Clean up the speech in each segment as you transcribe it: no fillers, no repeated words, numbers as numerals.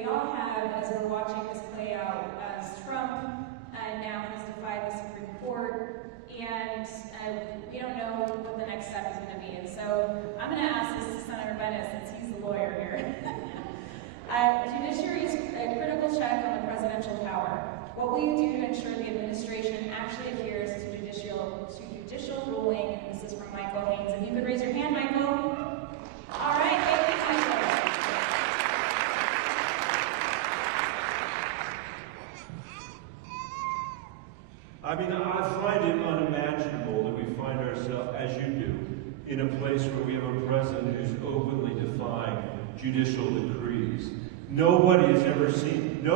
we all have as we're watching this play out, as Trump now has defied the Supreme Court, and we don't know what the next step is going to be. And so I'm going to ask this to Senator Bennet, since he's the lawyer here. Judiciary is a critical check on the presidential power. What will you do to ensure the administration actually adheres to judicial ruling? And this is from Michael Haynes. If you could raise your hand, Michael. All right, thank you, Michael. I mean, I find it unimaginable that we find ourselves, as you do, in a place where we have a president who's openly defying judicial decrees. Nobody has ever seen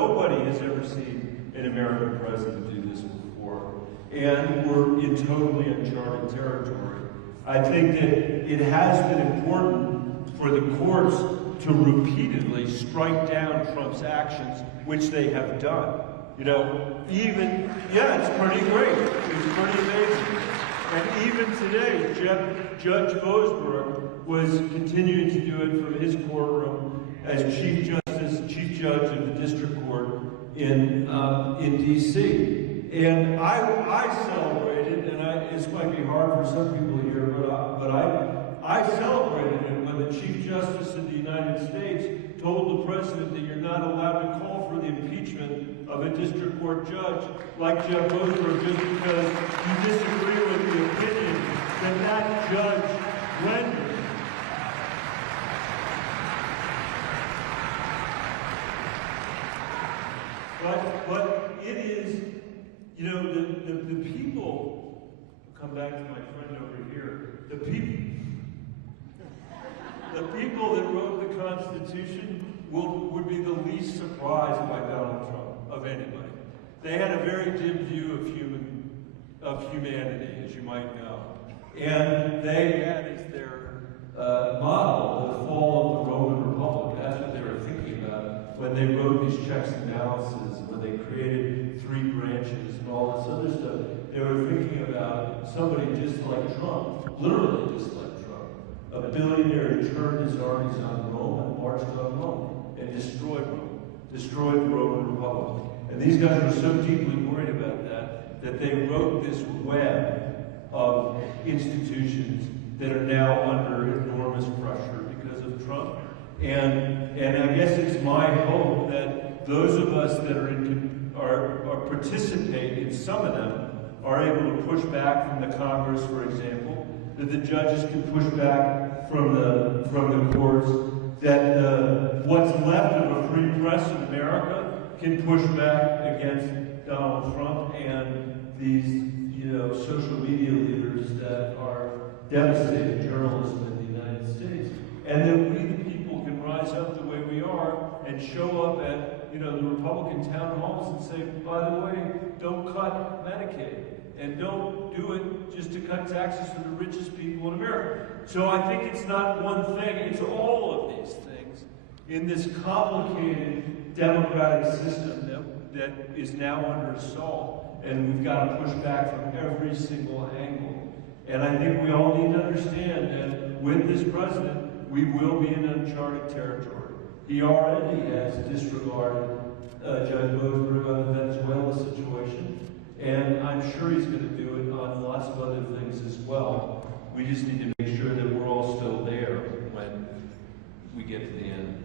an American president do this before. And we're in totally uncharted territory. I think that it has been important for the courts to repeatedly strike down Trump's actions, which they have done. You know, it's pretty great. It's pretty amazing. And even today, Judge Boasberg was continuing to do it from his courtroom as Chief Judge of the District Court in D.C. And I celebrated, and this might be hard for some people here, but I celebrated it when the Chief Justice of the United States told the President that you're not allowed to call for the impeachment of a District Court judge like Judge Boasberg just because you disagree with the opinion that judge rendered. But it is, you know, the people, I'll come back to my friend over here, the people that wrote the Constitution would be the least surprised by Donald Trump, of anybody. They had a very dim view of humanity, as you might know. And they had as their model the fall of the Roman Republic. That's what they were thinking about when they wrote these checks and balances, when they created 3 branches and all this other stuff. They were thinking about somebody just like Trump, literally just like Trump, a billionaire who turned his armies on Rome and marched on Rome and destroyed Rome, destroyed the Roman Republic. And these guys were so deeply worried about that they wrote this web of institutions that are now under enormous pressure because of Trump. And I guess it's my hope that those of us that are participate in some of them are able to push back from the Congress, for example, that the judges can push back from the courts, that what's left of a free press in America can push back against Donald Trump and these, you know, social media leaders that are devastating journalism in the United States, and that we, the people, can rise up the way we are and show up at, you know, the Republican town halls and say, by the way, don't cut Medicaid, and don't do it just to cut taxes for the richest people in America. So I think it's not one thing, it's all of these things in this complicated democratic system that is now under assault, and we've got to push back from every single angle. And I think we all need to understand that with this president, we will be in uncharted territory. He already has disregarded Judge Boasberg on the Venezuela situation, and I'm sure he's going to do it on lots of other things as well. We just need to make sure that we're all still there when we get to the end.